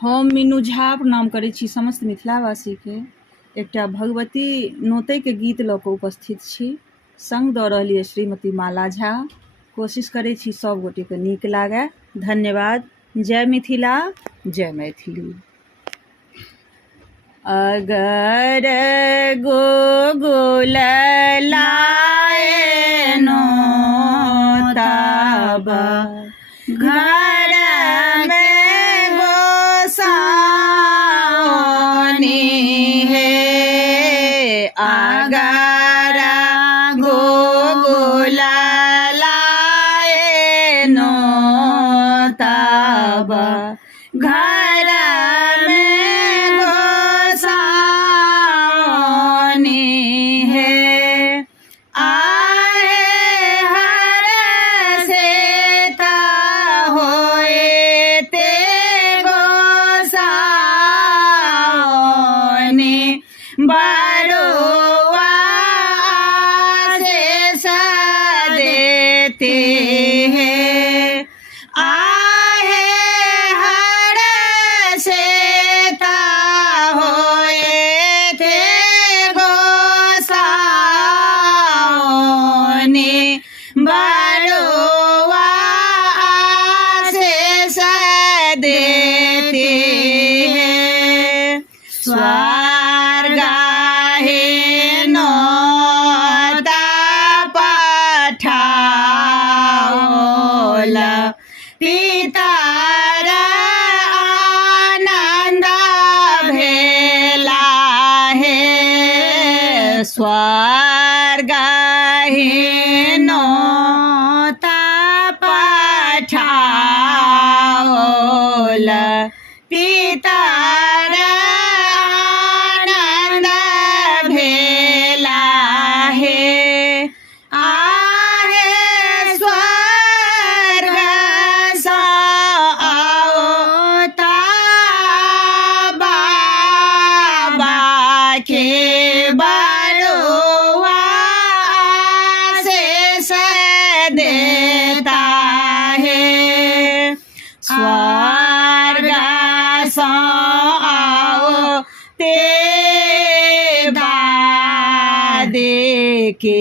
हम मीनू झा प्रणाम करै छी समस्त मिथिलावासीके। एकटा भगवती नोतैके गीत लऽ कऽ उपस्थित छी। संग दऽ रहल यऽ श्रीमती माला झा। कोशिश करै छी सब गोटेके नीक लागै। धन्यवाद। जय मिथिला, जय मैथिली। अगर गोकुल लाए नोतब घर में गोसाउनी है। अगर गोकुल लाए नोतब घर में गोसाउनी है। आए हर सेता होए ते गोसाउनी बरुआ आशीष देते हैं। आहे हर सेता होए थे गोसाउनी बरुआ आशीष देते हैं। स्वर्ग है नोता पठाओल पितर आनंद भेला है। स्वर्ग है नोता पठाओल पितर आनंद भेला है। आहे स्वर्ग सा आओता बाबा के बरुआ आशीष देता है। स्वर्ग सा आओ ते बादे के